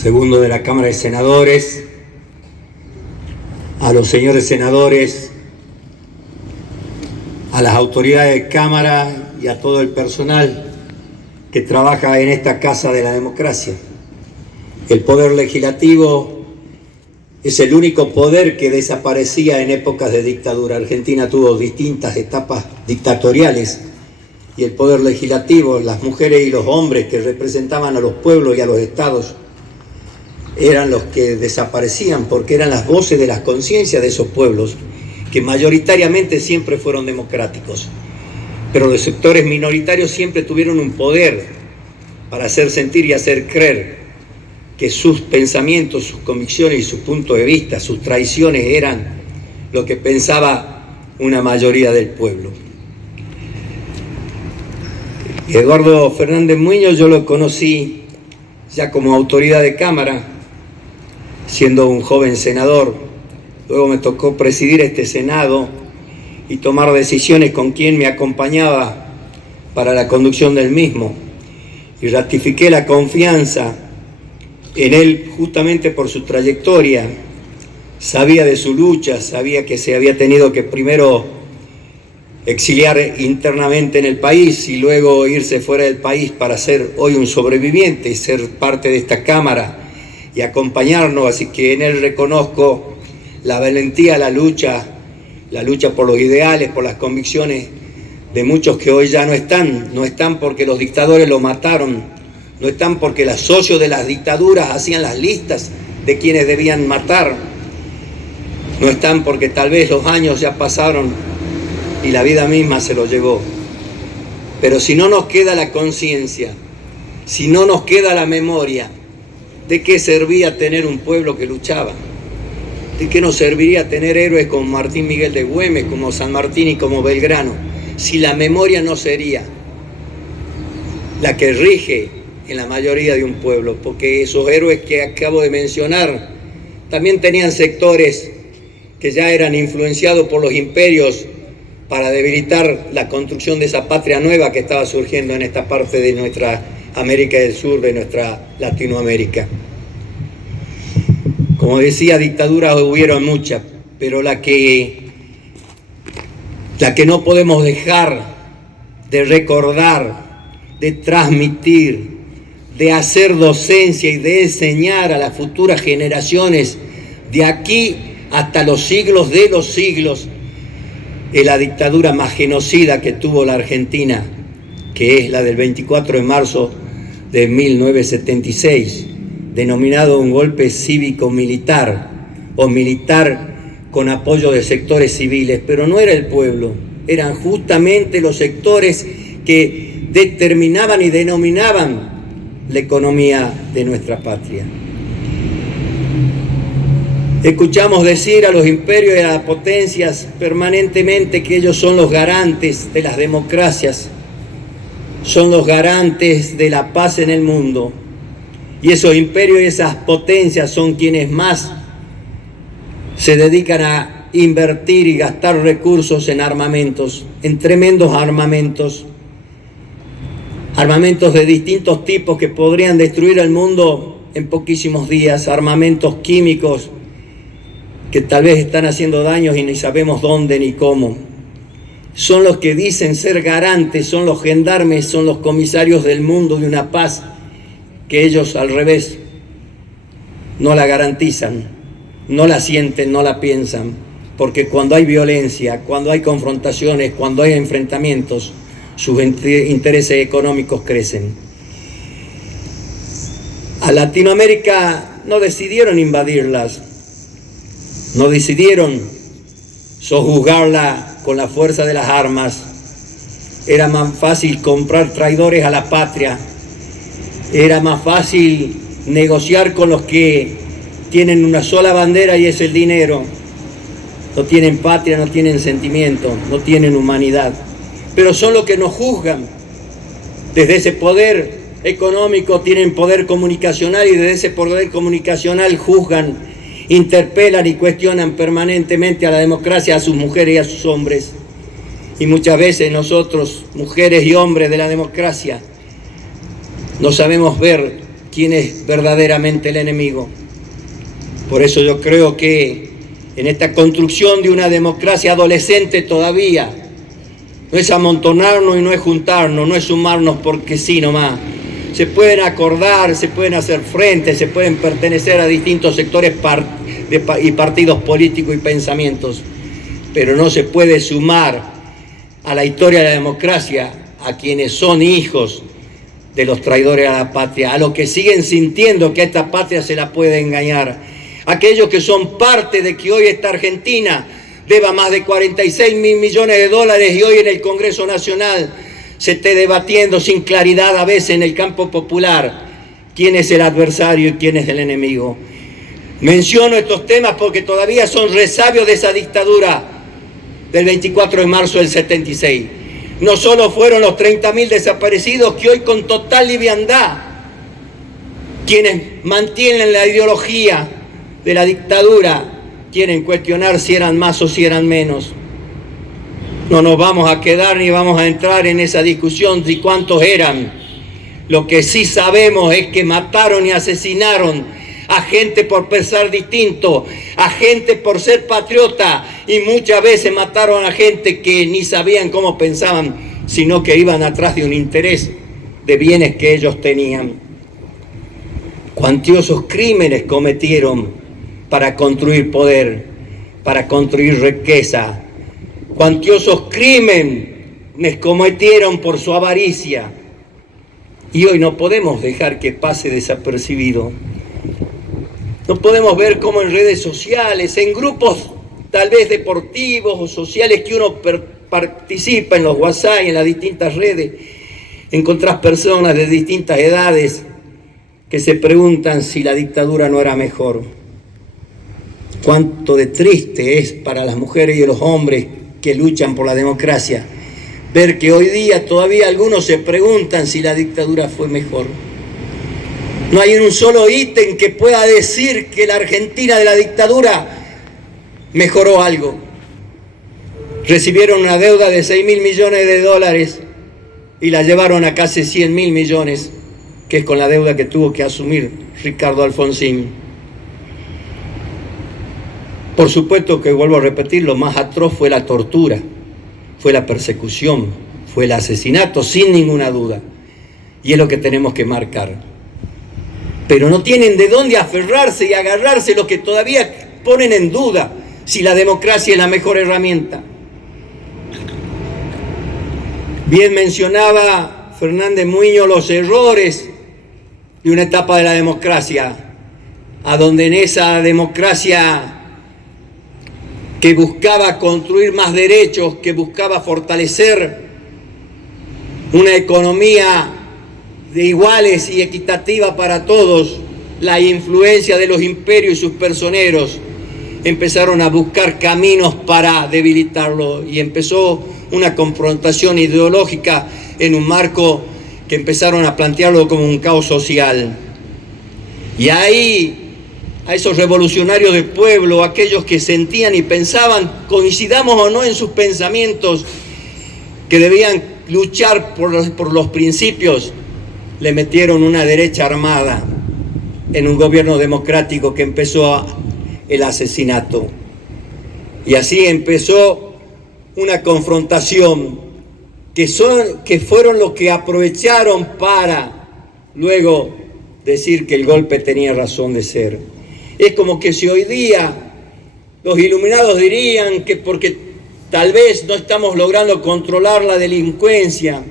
segundo de la Cámara de Senadores, a los señores senadores, a las autoridades de Cámara y a todo el personal que trabaja en esta Casa de la Democracia. El Poder Legislativo es el único poder que desaparecía en épocas de dictadura. Argentina tuvo distintas etapas dictatoriales y el Poder Legislativo, las mujeres y los hombres que representaban a los pueblos y a los estados, eran los que desaparecían porque eran las voces de las conciencias de esos pueblos que mayoritariamente siempre fueron democráticos. Pero los sectores minoritarios siempre tuvieron un poder para hacer sentir y hacer creer que sus pensamientos, sus convicciones y sus puntos de vista, sus tradiciones eran lo que pensaba una mayoría del pueblo. Eduardo Fernández Muñoz yo lo conocí ya como autoridad de Cámara, siendo un joven senador. Luego me tocó presidir este Senado y tomar decisiones con quien me acompañaba para la conducción del mismo. Y ratifiqué la confianza en él justamente por su trayectoria. Sabía de su lucha, sabía que se había tenido que primero exiliar internamente en el país y luego irse fuera del país para ser hoy un sobreviviente y ser parte de esta Cámara y acompañarnos. Así que en él reconozco la valentía, la lucha por los ideales, por las convicciones de muchos que hoy ya no están porque los dictadores lo mataron, no están porque los socios de las dictaduras hacían las listas de quienes debían matar, no están porque tal vez los años ya pasaron y la vida misma se lo llevó. Pero si no nos queda la conciencia, si no nos queda la memoria, ¿de qué servía tener un pueblo que luchaba? ¿De qué nos serviría tener héroes como Martín Miguel de Güemes, como San Martín y como Belgrano, si la memoria no sería la que rige en la mayoría de un pueblo? Porque esos héroes que acabo de mencionar también tenían sectores que ya eran influenciados por los imperios para debilitar la construcción de esa patria nueva que estaba surgiendo en esta parte de nuestra América del Sur, de nuestra Latinoamérica. Como decía, dictaduras hubieron muchas, pero la que no podemos dejar de recordar, de transmitir, de hacer docencia y de enseñar a las futuras generaciones de aquí hasta los siglos de los siglos, es la dictadura más genocida que tuvo la Argentina, que es la del 24 de marzo de 1976, denominado un golpe cívico-militar o militar con apoyo de sectores civiles, pero no era el pueblo, eran justamente los sectores que determinaban y denominaban la economía de nuestra patria. Escuchamos decir a los imperios y a las potencias permanentemente que ellos son los garantes de las democracias, son los garantes de la paz en el mundo. Y esos imperios y esas potencias son quienes más se dedican a invertir y gastar recursos en armamentos, en tremendos armamentos de distintos tipos que podrían destruir el mundo en poquísimos días, armamentos químicos que tal vez están haciendo daños y ni sabemos dónde ni cómo. Son los que dicen ser garantes, son los gendarmes, son los comisarios del mundo de una paz que ellos al revés no la garantizan, no la sienten, no la piensan, porque cuando hay violencia, cuando hay confrontaciones, cuando hay enfrentamientos, sus intereses económicos crecen. A Latinoamérica no decidieron invadirlas, no decidieron sojuzgarla con la fuerza de las armas. Era más fácil comprar traidores a la patria, era más fácil negociar con los que tienen una sola bandera y es el dinero. No tienen patria, no tienen sentimiento, no tienen humanidad. Pero son los que nos juzgan. Desde ese poder económico tienen poder comunicacional y desde ese poder comunicacional juzgan, interpelan y cuestionan permanentemente a la democracia, a sus mujeres y a sus hombres. Y muchas veces nosotros, mujeres y hombres de la democracia, no sabemos ver quién es verdaderamente el enemigo. Por eso yo creo que en esta construcción de una democracia adolescente todavía, no es amontonarnos y no es juntarnos, no es sumarnos porque sí nomás. Se pueden acordar, se pueden hacer frente, se pueden pertenecer a distintos sectores y partidos políticos y pensamientos, pero no se puede sumar a la historia de la democracia a quienes son hijos de los traidores a la patria, a los que siguen sintiendo que a esta patria se la puede engañar, aquellos que son parte de que hoy esta Argentina deba más de 46 mil millones de dólares y hoy en el Congreso Nacional se esté debatiendo sin claridad a veces en el campo popular quién es el adversario y quién es el enemigo. Menciono estos temas porque todavía son resabios de esa dictadura del 24 de marzo del 76. No solo fueron los 30.000 desaparecidos que hoy con total liviandad quienes mantienen la ideología de la dictadura quieren cuestionar si eran más o si eran menos. No nos vamos a quedar ni vamos a entrar en esa discusión de cuántos eran. Lo que sí sabemos es que mataron y asesinaron a gente por pensar distinto, a gente por ser patriota, y muchas veces mataron a gente que ni sabían cómo pensaban, sino que iban atrás de un interés de bienes que ellos tenían. Cuantiosos crímenes cometieron para construir poder, para construir riqueza. Cuantiosos crímenes cometieron por su avaricia. Y hoy no podemos dejar que pase desapercibido. No podemos ver cómo en redes sociales, en grupos tal vez deportivos o sociales que uno participa en los WhatsApp y en las distintas redes, encontrás personas de distintas edades que se preguntan si la dictadura no era mejor. Cuánto de triste es para las mujeres y los hombres que luchan por la democracia ver que hoy día todavía algunos se preguntan si la dictadura fue mejor. No hay un solo ítem que pueda decir que la Argentina de la dictadura mejoró algo. Recibieron una deuda de 6.000 millones de dólares y la llevaron a casi 100.000 millones, que es con la deuda que tuvo que asumir Ricardo Alfonsín. Por supuesto que, vuelvo a repetir, lo más atroz fue la tortura, fue la persecución, fue el asesinato, sin ninguna duda. Y es lo que tenemos que marcar. Pero no tienen de dónde aferrarse y agarrarse los que todavía ponen en duda si la democracia es la mejor herramienta. Bien mencionaba Fernández Muñoz los errores de una etapa de la democracia, a donde en esa democracia que buscaba construir más derechos, que buscaba fortalecer una economía de iguales y equitativa para todos, la influencia de los imperios y sus personeros empezaron a buscar caminos para debilitarlo y empezó una confrontación ideológica en un marco que empezaron a plantearlo como un caos social. Y ahí, a esos revolucionarios del pueblo, aquellos que sentían y pensaban, coincidamos o no en sus pensamientos, que debían luchar por los principios, le metieron una derecha armada en un gobierno democrático que empezó el asesinato. Y así empezó una confrontación que fueron los que aprovecharon para luego decir que el golpe tenía razón de ser. Es como que si hoy día los iluminados dirían que porque tal vez no estamos logrando controlar la delincuencia,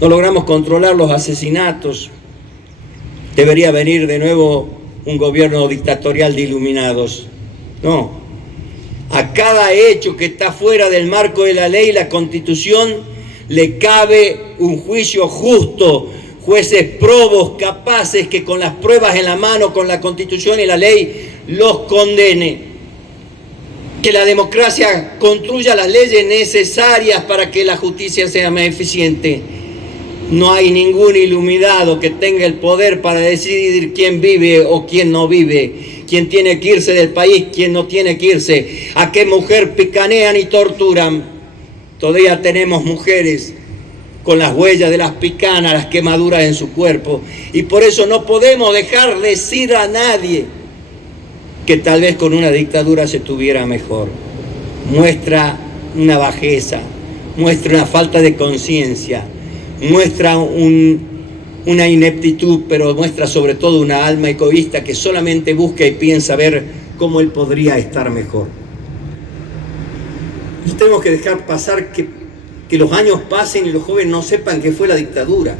no logramos controlar los asesinatos, debería venir de nuevo un gobierno dictatorial de iluminados. No. A cada hecho que está fuera del marco de la ley y la Constitución le cabe un juicio justo, jueces probos, capaces que con las pruebas en la mano, con la Constitución y la ley, los condene. Que la democracia construya las leyes necesarias para que la justicia sea más eficiente. No hay ningún iluminado que tenga el poder para decidir quién vive o quién no vive, quién tiene que irse del país, quién no tiene que irse, a qué mujer picanean y torturan. Todavía tenemos mujeres con las huellas de las picanas, las quemaduras en su cuerpo. Y por eso no podemos dejar decir a nadie que tal vez con una dictadura se estuviera mejor. Muestra una bajeza, muestra una falta de conciencia, muestra una ineptitud, pero muestra sobre todo una alma egoísta que solamente busca y piensa ver cómo él podría estar mejor. No tenemos que dejar pasar que los años pasen y los jóvenes no sepan qué fue la dictadura,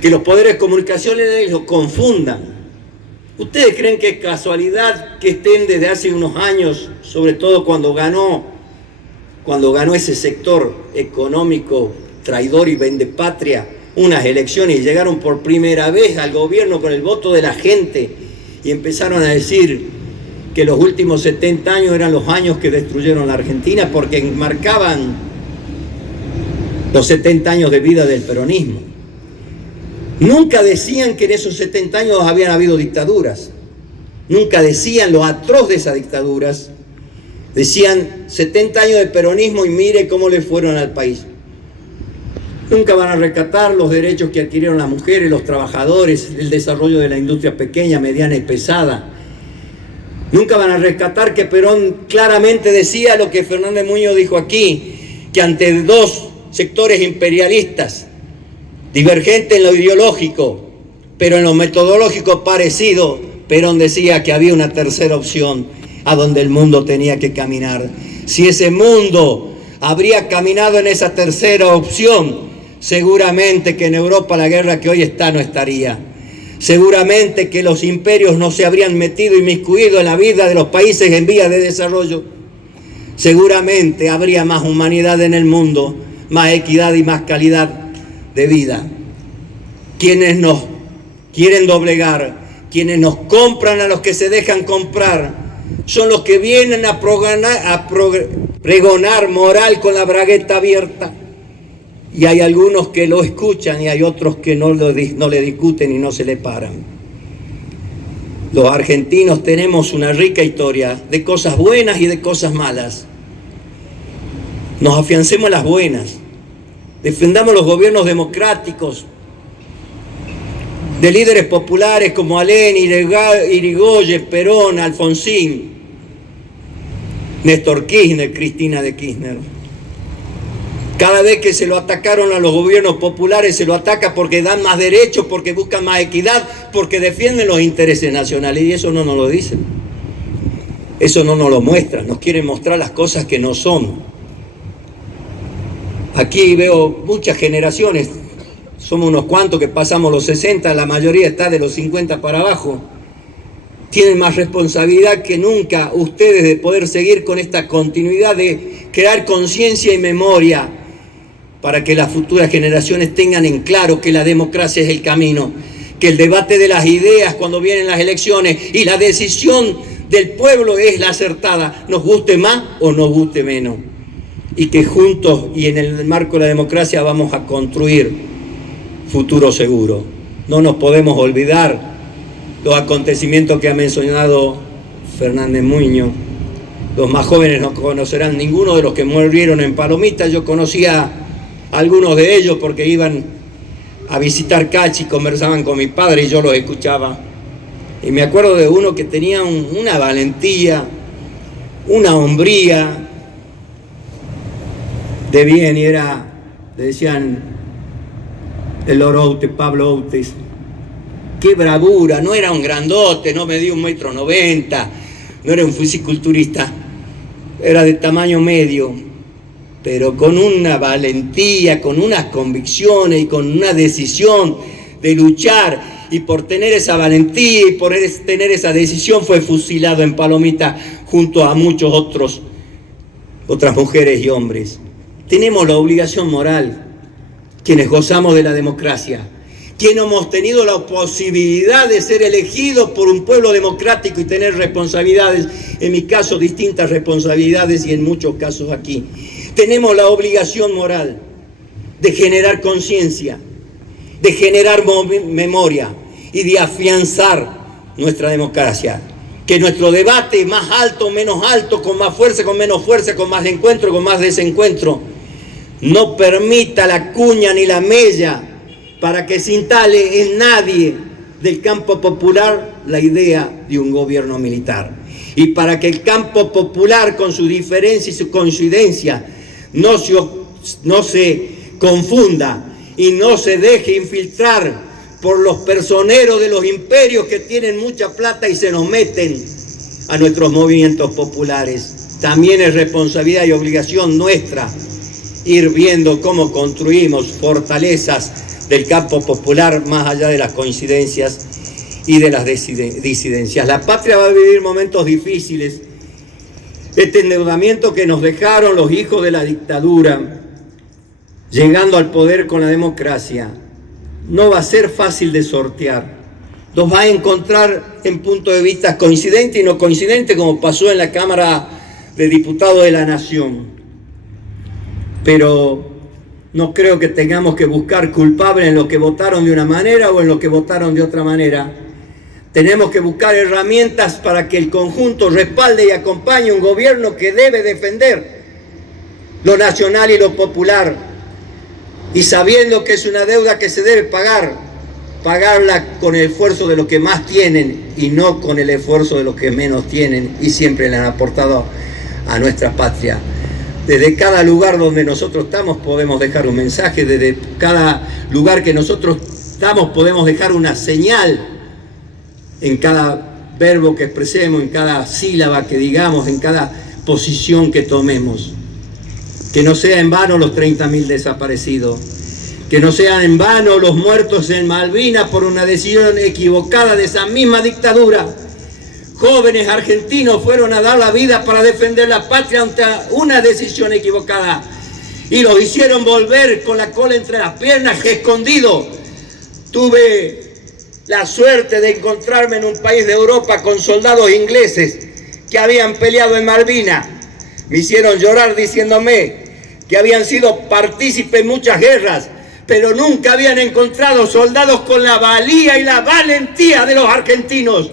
que los poderes de comunicación los confundan. ¿Ustedes creen que es casualidad que estén desde hace unos años, sobre todo cuando ganó ese sector económico traidor y vendepatria, unas elecciones y llegaron por primera vez al gobierno con el voto de la gente y empezaron a decir que los últimos 70 años eran los años que destruyeron la Argentina porque marcaban los 70 años de vida del peronismo? Nunca decían que en esos 70 años habían habido dictaduras. Nunca decían lo atroz de esas dictaduras. Decían 70 años de peronismo y mire cómo le fueron al país. Nunca van a rescatar los derechos que adquirieron las mujeres, los trabajadores, el desarrollo de la industria pequeña, mediana y pesada. Nunca van a rescatar que Perón claramente decía lo que Fernández Muñoz dijo aquí, que ante dos sectores imperialistas, divergentes en lo ideológico, pero en lo metodológico parecido, Perón decía que había una tercera opción a donde el mundo tenía que caminar. Si ese mundo habría caminado en esa tercera opción, seguramente que en Europa la guerra que hoy está no estaría. Seguramente que los imperios no se habrían metido y inmiscuido en la vida de los países en vías de desarrollo. Seguramente habría más humanidad en el mundo, más equidad y más calidad de vida. Quienes nos quieren doblegar, quienes nos compran a los que se dejan comprar, son los que vienen a pregonar moral con la bragueta abierta. Y hay algunos que lo escuchan y hay otros que no le discuten y no se le paran. Los argentinos tenemos una rica historia de cosas buenas y de cosas malas. Nos afiancemos en las buenas. Defendamos los gobiernos democráticos de líderes populares como Alén, Irigoyen, Perón, Alfonsín, Néstor Kirchner, Cristina de Kirchner. Cada vez que se lo atacaron a los gobiernos populares, se lo ataca porque dan más derechos, porque buscan más equidad, porque defienden los intereses nacionales. Y eso no nos lo dicen. Eso no nos lo muestran. Nos quieren mostrar las cosas que no son. Aquí veo muchas generaciones. Somos unos cuantos que pasamos los 60, la mayoría está de los 50 para abajo. Tienen más responsabilidad que nunca ustedes de poder seguir con esta continuidad de crear conciencia y memoria para que las futuras generaciones tengan en claro que la democracia es el camino, que el debate de las ideas cuando vienen las elecciones y la decisión del pueblo es la acertada, nos guste más o nos guste menos, y que juntos y en el marco de la democracia vamos a construir futuro seguro. No nos podemos olvidar los acontecimientos que ha mencionado Fernández Muñoz. Los más jóvenes no conocerán ninguno de los que murieron en Palomita. Yo conocía a algunos de ellos porque iban a visitar Cachi, conversaban con mi padre y yo los escuchaba. Y me acuerdo de uno que tenía una valentía, una hombría de bien, y le decían el Lord Outes, Pablo Outes. Qué bravura, no era un grandote, no medía 1,90 m, no era un fisiculturista, era de tamaño medio, pero con una valentía, con unas convicciones y con una decisión de luchar, y por tener esa valentía y por tener esa decisión fue fusilado en Palomita junto a muchos otras mujeres y hombres. Tenemos la obligación moral, quienes gozamos de la democracia, quienes hemos tenido la posibilidad de ser elegidos por un pueblo democrático y tener responsabilidades, en mi caso distintas responsabilidades y en muchos casos aquí. Tenemos la obligación moral de generar conciencia, de generar memoria y de afianzar nuestra democracia. Que nuestro debate, más alto, menos alto, con más fuerza, con menos fuerza, con más encuentro, con más desencuentro, no permita la cuña ni la mella para que se instale en nadie del campo popular la idea de un gobierno militar. Y para que el campo popular, con su diferencia y su coincidencia, no se confunda y no se deje infiltrar por los personeros de los imperios que tienen mucha plata y se nos meten a nuestros movimientos populares. También es responsabilidad y obligación nuestra ir viendo cómo construimos fortalezas del campo popular más allá de las coincidencias y de las disidencias. La patria va a vivir momentos difíciles. Este endeudamiento que nos dejaron los hijos de la dictadura, llegando al poder con la democracia, no va a ser fácil de sortear. Los va a encontrar en puntos de vista coincidentes y no coincidentes, como pasó en la Cámara de Diputados de la Nación. Pero no creo que tengamos que buscar culpables en los que votaron de una manera o en los que votaron de otra manera. Tenemos que buscar herramientas para que el conjunto respalde y acompañe un gobierno que debe defender lo nacional y lo popular, y sabiendo que es una deuda que se debe pagarla con el esfuerzo de los que más tienen y no con el esfuerzo de los que menos tienen y siempre le han aportado a nuestra patria. Desde cada lugar donde nosotros estamos podemos dejar un mensaje, desde cada lugar que nosotros estamos podemos dejar una señal en cada verbo que expresemos, en cada sílaba que digamos, en cada posición que tomemos. Que no sea en vano los 30.000 desaparecidos, que no sean en vano los muertos en Malvinas por una decisión equivocada de esa misma dictadura. Jóvenes argentinos fueron a dar la vida para defender la patria ante una decisión equivocada y los hicieron volver con la cola entre las piernas, escondido. Tuve la suerte de encontrarme en un país de Europa con soldados ingleses que habían peleado en Malvinas. Me hicieron llorar diciéndome que habían sido partícipes en muchas guerras, pero nunca habían encontrado soldados con la valía y la valentía de los argentinos.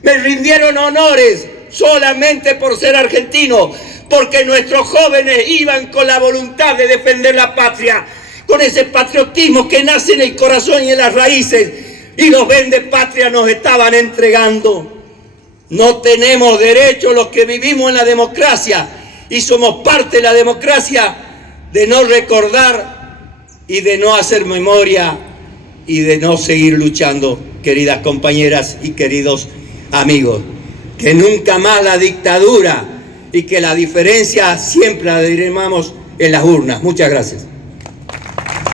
Me rindieron honores solamente por ser argentino, porque nuestros jóvenes iban con la voluntad de defender la patria, con ese patriotismo que nace en el corazón y en las raíces, y los vendepatria nos estaban entregando. No tenemos derecho los que vivimos en la democracia y somos parte de la democracia de no recordar y de no hacer memoria y de no seguir luchando, queridas compañeras y queridos amigos. Que nunca más la dictadura y que la diferencia siempre la dirimamos en las urnas. Muchas gracias.